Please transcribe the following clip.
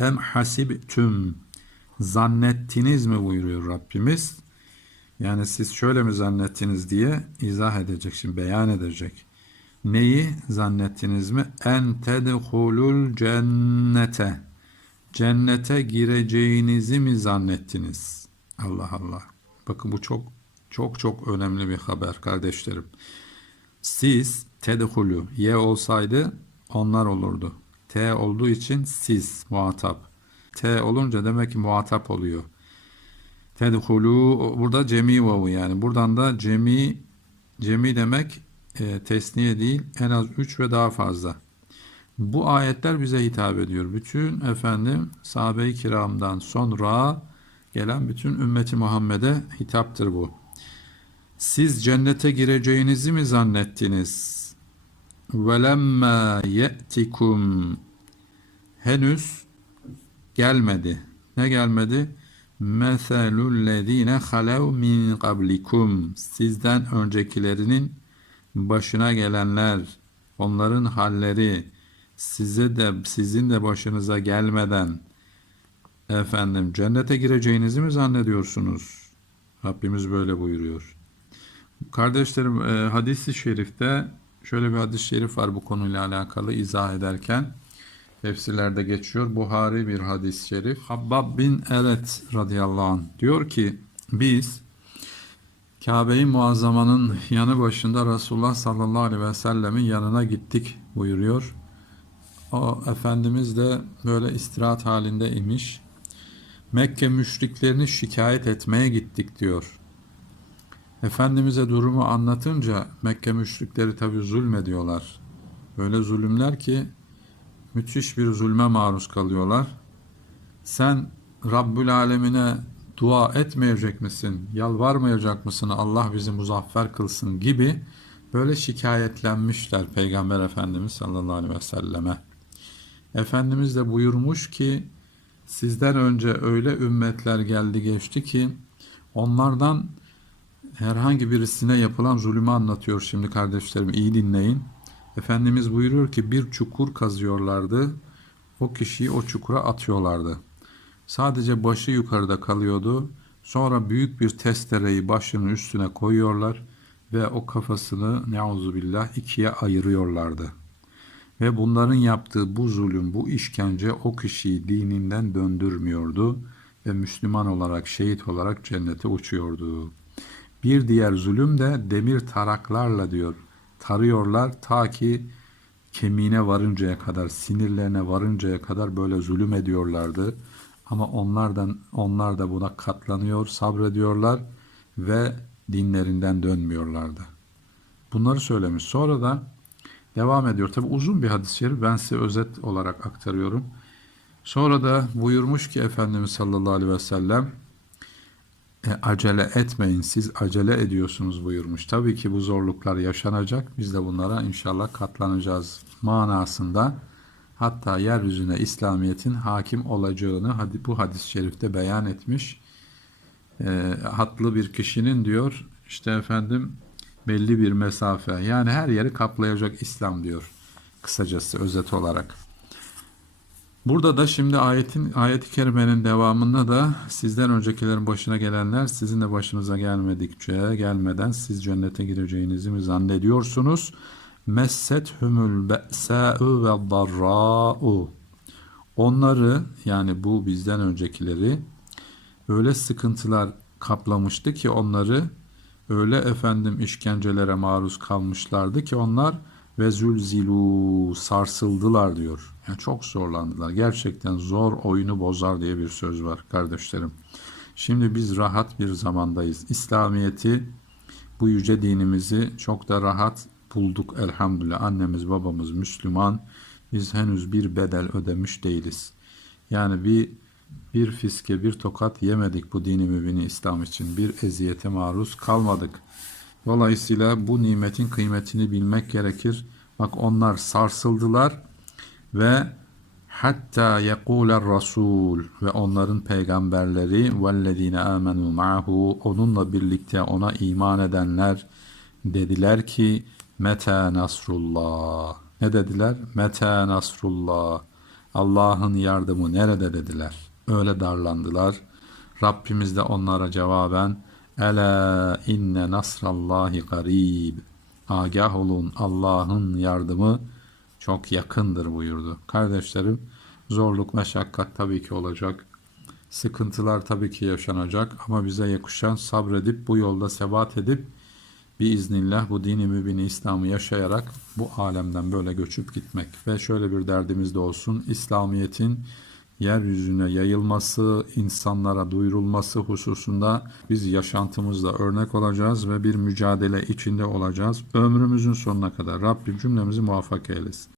em hasibtüm zannettiniz mi buyuruyor Rabbimiz. Yani siz şöyle mi zannettiniz diye izah edecek şimdi beyan edecek. Neyi zannettiniz mi? En tedhulul cennete. Cennete gireceğinizi mi zannettiniz? Allah Allah. Bakın bu çok çok çok önemli bir haber kardeşlerim. Siz tedhulu ye olsaydı onlar olurdu. T olduğu için siz muhatap. T olunca demek ki muhatap oluyor. Tedhulu burada cemi vavu yani. Buradan da cemi cemi demek e, tesniye değil en az 3 ve daha fazla. Bu ayetler bize hitap ediyor. Bütün efendim sahabe-i kiramdan sonra gelen bütün ümmeti Muhammed'e hitaptır bu. Siz cennete gireceğinizi mi zannettiniz? Velemma ye'tikum henüz gelmedi. Ne gelmedi? Meselul lezine halev min qablikum sizden öncekilerinin başına gelenler onların halleri size de sizin de başınıza gelmeden efendim cennete gireceğinizi mi zannediyorsunuz? Rabbimiz böyle buyuruyor. Kardeşlerim e, hadisi şerifte şöyle bir hadis-i şerif var bu konuyla alakalı izah ederken tefsirlerde geçiyor. Buhari bir hadis-i şerif. Habbab bin Eret radıyallahu anh diyor ki biz Kabe-i Muazzama'nın yanı başında Resulullah sallallahu aleyhi ve sellemin yanına gittik buyuruyor. O Efendimiz de böyle istirahat halinde imiş. Mekke müşriklerini şikayet etmeye gittik diyor. Efendimiz'e durumu anlatınca Mekke müşrikleri tabi zulmediyorlar. Böyle zulümler ki müthiş bir zulme maruz kalıyorlar. Sen Rabbül Alemine dua etmeyecek misin? Yalvarmayacak mısın? Allah bizi muzaffer kılsın gibi böyle şikayetlenmişler Peygamber Efendimiz sallallahu aleyhi ve selleme. Efendimiz de buyurmuş ki sizden önce öyle ümmetler geldi geçti ki onlardan herhangi birisine yapılan zulümü anlatıyor şimdi kardeşlerim iyi dinleyin. Efendimiz buyuruyor ki bir çukur kazıyorlardı. O kişiyi o çukura atıyorlardı. Sadece başı yukarıda kalıyordu. Sonra büyük bir testereyi başının üstüne koyuyorlar ve o kafasını neuzubillah ikiye ayırıyorlardı. Ve bunların yaptığı bu zulüm, bu işkence o kişiyi dininden döndürmüyordu ve Müslüman olarak, şehit olarak cennete uçuyordu. Bir diğer zulüm de demir taraklarla diyor tarıyorlar ta ki kemiğine varıncaya kadar, sinirlerine varıncaya kadar böyle zulüm ediyorlardı. Ama onlardan onlar da buna katlanıyor, sabrediyorlar ve dinlerinden dönmüyorlardı. Bunları söylemiş. Sonra da devam ediyor. Tabi uzun bir hadis-i. Ben size özet olarak aktarıyorum. Sonra da buyurmuş ki Efendimiz sallallahu aleyhi ve sellem e, acele etmeyin siz acele ediyorsunuz buyurmuş. Tabii ki bu zorluklar yaşanacak. Biz de bunlara inşallah katlanacağız manasında. Hatta yeryüzüne İslamiyet'in hakim olacağını hadi bu hadis-i şerifte beyan etmiş. E, hatlı bir kişinin diyor işte efendim belli bir mesafe yani her yeri kaplayacak İslam diyor kısacası özet olarak. Burada da şimdi ayetin ayet-i kerimenin devamında da sizden öncekilerin başına gelenler sizin de başınıza gelmedikçe gelmeden siz cennete gireceğinizi mi zannediyorsunuz? Messet humul be'sa'u ve darra'u. Onları yani bu bizden öncekileri öyle sıkıntılar kaplamıştı ki onları öyle efendim işkencelere maruz kalmışlardı ki onlar ve zülzilu sarsıldılar diyor. Yani çok zorlandılar. Gerçekten zor oyunu bozar diye bir söz var kardeşlerim. Şimdi biz rahat bir zamandayız. İslamiyeti bu yüce dinimizi çok da rahat bulduk elhamdülillah. Annemiz babamız Müslüman. Biz henüz bir bedel ödemiş değiliz. Yani bir bir fiske bir tokat yemedik bu dini mübini İslam için. Bir eziyete maruz kalmadık. Dolayısıyla bu nimetin kıymetini bilmek gerekir. Bak onlar sarsıldılar ve hatta yekuler rasul ve onların peygamberleri vellezine amenu ma'hu onunla birlikte ona iman edenler dediler ki meta nasrullah ne dediler meta nasrullah Allah'ın yardımı nerede dediler. Öyle darlandılar. Rabbimiz de onlara cevaben Ela inne nasrallahi garib. Agah olun Allah'ın yardımı çok yakındır buyurdu. Kardeşlerim zorluk meşakkat tabii ki olacak. Sıkıntılar tabii ki yaşanacak ama bize yakışan sabredip bu yolda sebat edip biiznillah bu dini mübini İslam'ı yaşayarak bu alemden böyle göçüp gitmek. Ve şöyle bir derdimiz de olsun. İslamiyet'in yeryüzüne yayılması, insanlara duyurulması hususunda biz yaşantımızda örnek olacağız ve bir mücadele içinde olacağız. Ömrümüzün sonuna kadar Rabbim cümlemizi muvaffak eylesin.